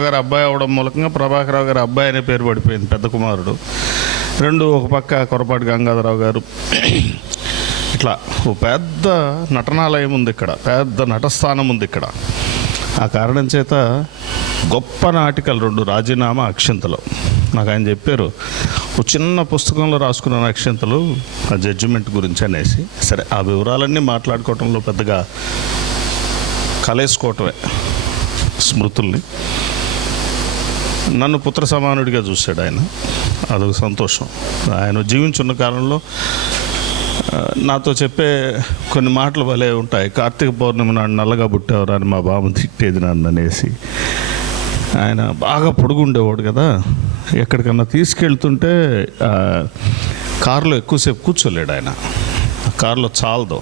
రావు గారి అబ్బాయి అవడం మూలకంగా ప్రభాకర్ రావు గారి అబ్బాయి అనే పేరు పడిపోయింది, పెద్ద కుమారుడు. రెండు, ఒక పక్క కొరపాటి గంగాధరరావు గారు. ఇట్లా ఓ పెద్ద నటనాలయం ఉంది ఇక్కడ, పెద్ద నటస్థానం ఉంది ఇక్కడ. ఆ కారణం చేత గొప్ప నాటికలు 2 రాజీనామా అక్షింతలు నాకు ఆయన చెప్పారు. ఒక చిన్న పుస్తకంలో రాసుకున్న అక్షింతలు ఆ జడ్జిమెంట్ గురించి అనేసి. సరే, ఆ వివరాలన్నీ మాట్లాడుకోవటంలో పెద్దగా కలేసుకోవటమే స్మృతుల్ని. నన్ను పుత్ర సమానుడిగా చూశాడు ఆయన, అదొక సంతోషం. ఆయన జీవించున్న కాలంలో నాతో చెప్పే కొన్ని మాటలు భలే ఉంటాయి. కార్తీక పౌర్ణమి నాడు నల్లగా పుట్టేవారు అని మా బామ్మ తిట్టేది నన్ను అనేసి. ఆయన బాగా పొడుగుండేవాడు కదా, ఎక్కడికన్నా తీసుకెళ్తుంటే కారులో ఎక్కువసేపు కూర్చోలేడు ఆయన. ఆ కారులో చాలదు,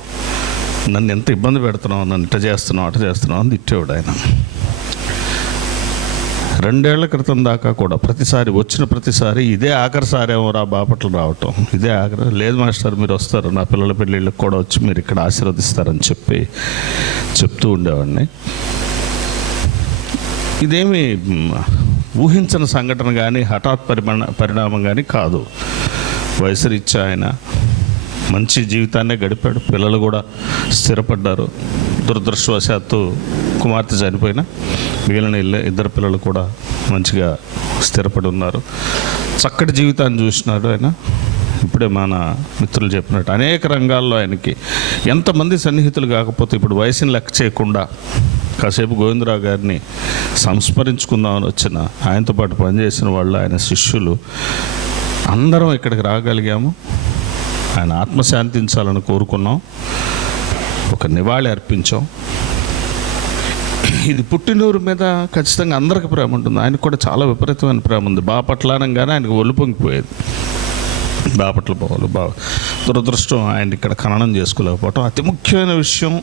నన్ను ఎంత ఇబ్బంది పెడుతున్నావు, నన్ను ఇట్ట చేస్తున్నావు అట చేస్తున్నావు అని తిట్టేవాడు ఆయన. 2 ఏళ్ల క్రితం దాకా కూడా వచ్చిన ప్రతిసారి ఇదే ఆఖరిసారి ఏమో బాపట్ల రావటం, ఇదే ఆఖరి. లేదు మాస్టర్, మీరు వస్తారు, నా పిల్లల పెళ్ళిళ్ళకి కూడా వచ్చి మీరు ఇక్కడ ఆశీర్వదిస్తారని చెప్తూ ఉండేవాడిని. ఇదేమి ఊహించని సంఘటన కానీ హఠాత్ పరిణామం కానీ కాదు. వయసు రీత్యా ఆయన మంచి జీవితాన్నే గడిపాడు, పిల్లలు కూడా స్థిరపడ్డారు. దురదృష్టవశాత్తు కుమార్తె చనిపోయినా మిగిలిన 2 పిల్లలు కూడా మంచిగా స్థిరపడి ఉన్నారు. చక్కటి జీవితాన్ని చూసినాడు ఆయన. ఇప్పుడే మన మిత్రులు చెప్పినట్టు అనేక రంగాల్లో ఆయనకి ఎంతమంది సన్నిహితులు కాకపోతే ఇప్పుడు వయసుని లెక్క చేయకుండా కాసేపు గోవిందరావు గారిని సంస్మరించుకుందామని వచ్చిన, ఆయనతో పాటు పనిచేసిన వాళ్ళు, ఆయన శిష్యులు అందరం ఇక్కడికి రాగలిగాము. ఆయన ఆత్మశాంతించాలని కోరుకున్నాం, ఒక నివాళి అర్పించాం. ఇది పుట్టినూరు మీద ఖచ్చితంగా అందరికి ప్రేమ ఉంటుంది. ఆయనకు కూడా చాలా విపరీతమైన ప్రేమ ఉంది. బాపట్ల అనగానే ఆయనకు ఒళ్ళు పొంగిపోయేది. బాపట్ల పోవాలి దురదృష్టం ఆయన ఇక్కడ ఖననం చేసుకోలేకపోవటం. అతి ముఖ్యమైన విషయం,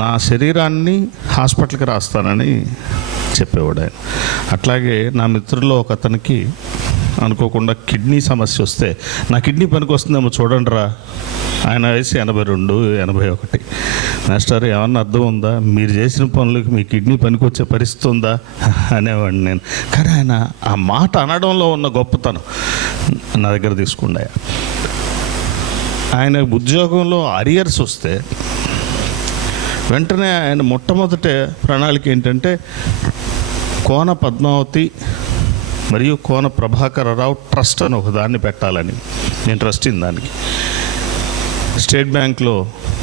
నా శరీరాన్ని హాస్పిటల్కి రాస్తానని చెప్పేవాడు ఆయన. అట్లాగే నా మిత్రుల్లో ఒక అతనికి అనుకోకుండా కిడ్నీ సమస్య వస్తే, నా కిడ్నీ పనికి వస్తుందేమో చూడండి రా, ఆయన వయసు 82, 81. మాస్టర్, ఏమన్నా అర్థం ఉందా, మీరు చేసిన పనులకి మీ కిడ్నీ పనికి వచ్చే పరిస్థితి ఉందా అనేవాడిని నేను. కానీ ఆయన ఆ మాట అనడంలో ఉన్న గొప్పతనం నా దగ్గర తీసుకుండా. ఆయన ఉద్యోగంలో అరియర్స్ వస్తే వెంటనే ఆయన మొట్టమొదటి ప్రణాళిక ఏంటంటే కోన పద్మావతి మరియు కోన ప్రభాకరరావు ట్రస్ట్ అని ఒక దాన్ని పెట్టాలని. నేను ట్రస్టీని దానికి. స్టేట్ బ్యాంక్లో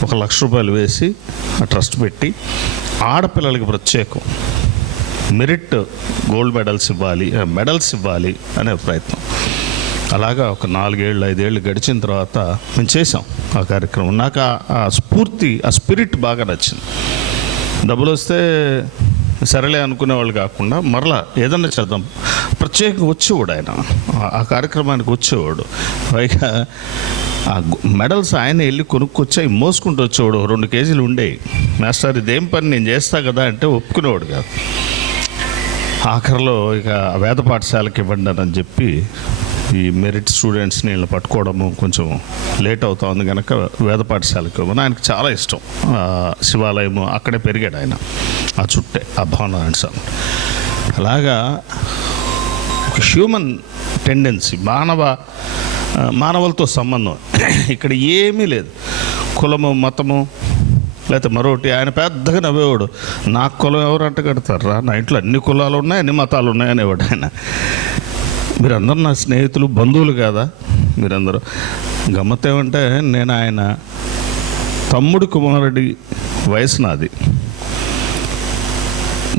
1 లక్ష రూపాయలు వేసి ఆ ట్రస్ట్ పెట్టి ఆడపిల్లలకి ప్రత్యేకం మెరిట్ గోల్డ్ మెడల్స్ ఇవ్వాలి అనే ప్రయత్నం. అలాగా ఒక 4 ఏళ్ళు 5 ఏళ్ళు గడిచిన తర్వాత మేము చేసాం ఆ కార్యక్రమం. నాకు ఆ స్ఫూర్తి, ఆ స్పిరిట్ బాగా నచ్చింది. డబ్బులు వస్తే సరేలే అనుకునేవాళ్ళు కాకుండా మరలా ఏదన్నా చేద్దాం. ప్రత్యేకంగా వచ్చేవాడు ఆయన, ఆ కార్యక్రమానికి వచ్చేవాడు. పైగా ఆ మెడల్స్ ఆయన వెళ్ళి కొనుక్కొచ్చి మోసుకుంటూ వచ్చేవాడు. 2 కేజీలు ఉండేవి. మాస్టర్, ఇదేం పని, నేను చేస్తా కదా అంటే ఒప్పుకునేవాడు కాదు. ఆఖరిలో ఇక వేద పాఠశాలకి ఇవ్వండి అని చెప్పి ఈ మెరిట్ స్టూడెంట్స్ని వీళ్ళని పట్టుకోవడము కొంచెం లేట్ అవుతా ఉంది కనుక వేద పాఠశాలకు ఇవ్వమని. ఆయనకు చాలా ఇష్టం. శివాలయము అక్కడే పెరిగాడు ఆయన, ఆ చుట్టే, ఆ భవనారాయణ స్వామి. అలాగా ఒక హ్యూమన్ టెండెన్సీ, మానవులతో సంబంధం ఇక్కడ ఏమీ లేదు. కులము, మతము లేకపోతే మరొకటి. ఆయన పెద్దగా నవ్వేవాడు. నాకు కులం ఎవరు అంట కడతారా, నా ఇంట్లో అన్ని కులాలు ఉన్నాయి, అన్ని మతాలు ఉన్నాయి అనేవాడు ఆయన. మీరందరూ నా స్నేహితులు, బంధువులు కాదా మీరందరూ? గమ్మత్ ఏమంటే, నేను ఆయన తమ్ముడు కుమారుడి వయసు నాది.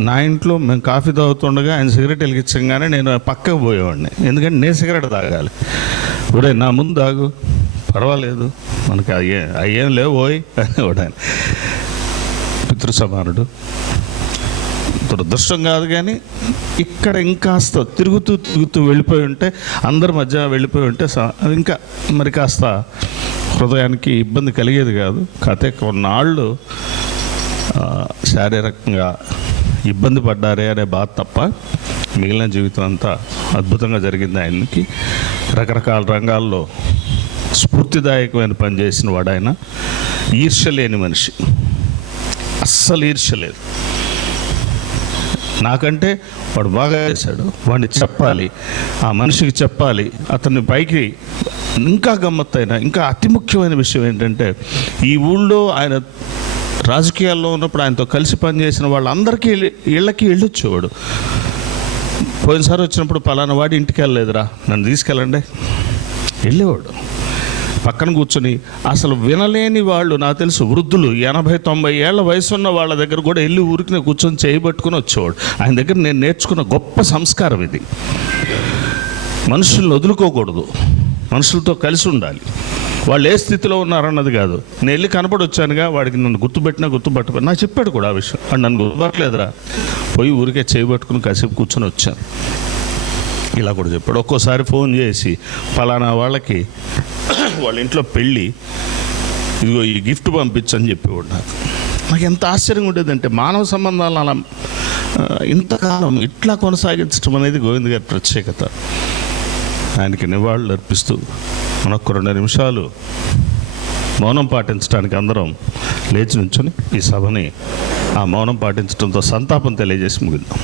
నా ఇంట్లో మేము కాఫీ తాగుతుండగా ఆయన సిగరెట్ వెలిగించగానే నేను పక్కకు పోయేవాడిని. ఎందుకంటే నేను సిగరెట్ తాగాలి. ఒరే, నా ముందు తాగు, పర్వాలేదు, మనకి అయ్యేం లేవు పోయి అనేవాడు ఆయన. పితృ సమానుడు. దురదృష్టం కాదు కానీ ఇక్కడ ఇంకాస్త తిరుగుతూ వెళ్ళిపోయి ఉంటే, అందరి మధ్య వెళ్ళిపోయి ఉంటే ఇంకా మరి కాస్త హృదయానికి ఇబ్బంది కలిగేది కాదు. కాకపోతే కొన్నాళ్ళు శారీరకంగా ఇబ్బంది పడ్డారే అనే బాధ తప్ప మిగిలిన జీవితం అంతా అద్భుతంగా జరిగింది ఆయనకి. రకరకాల రంగాల్లో స్ఫూర్తిదాయకమైన పని చేసిన వాడు ఆయన. ఈర్ష్య లేని మనిషి, అస్సలు ఈర్ష్య లేదు. నాకంటే వాడు బాగా చేశాడు, వాడిని చెప్పాలి, ఆ మనిషికి చెప్పాలి, అతన్ని పైకి. ఇంకా గమ్మత్తైన, ఇంకా అతి ముఖ్యమైన విషయం ఏంటంటే, ఈ ఊళ్ళో ఆయన రాజకీయాల్లో ఉన్నప్పుడు ఆయనతో కలిసి పనిచేసిన వాళ్ళందరికీ ఇళ్ళకి వెళ్ళొచ్చేవాడు. పోయినసారి వచ్చినప్పుడు పలానా వాడి ఇంటికి వెళ్ళలేదురా, నన్ను తీసుకెళ్ళండి, వెళ్ళేవాడు. పక్కన కూర్చొని అసలు వినలేని వాళ్ళు, నాకు తెలుసు వృద్ధులు 80-90 ఏళ్ల వయసు ఉన్న వాళ్ళ దగ్గర కూడా వెళ్ళి ఊరికి కూర్చొని చేయబట్టుకుని వచ్చేవాడు. ఆయన దగ్గర నేను నేర్చుకున్న గొప్ప సంస్కారం ఇది. మనుషుల్ని వదులుకోకూడదు, మనుషులతో కలిసి ఉండాలి. వాళ్ళు ఏ స్థితిలో ఉన్నారన్నది కాదు. నేను వెళ్ళి కనపడి వచ్చానుగా, వాడికి నన్ను గుర్తుపెట్టుకుని నాకు చెప్పాడు కూడా ఆ విషయం. వాడు నన్ను గుర్తుపట్టలేదురా, పోయి ఊరికే చేయబట్టుకుని కాసేపు కూర్చొని వచ్చాను, ఇలా కూడా చెప్పాడు. ఒక్కోసారి ఫోన్ చేసి ఫలానా వాళ్ళకి వాళ్ళ ఇంట్లో పెళ్ళి, ఇదిగో ఈ గిఫ్ట్ పంపించని చెప్పేవాడు. నాకు ఎంత ఆశ్చర్యంగా ఉండేదంటే, మానవ సంబంధాలను అలా ఇంతకాలం ఇట్లా కొనసాగించడం అనేది గోవింద్ గారి ప్రత్యేకత. ఆయనకి నివాళులు అర్పిస్తూ మనకు 2 నిమిషాలు మౌనం పాటించడానికి అందరం లేచి నుంచొని ఈ సభని ఆ మౌనం పాటించడంతో సంతాపం తెలియజేసి ముగిద్దాం.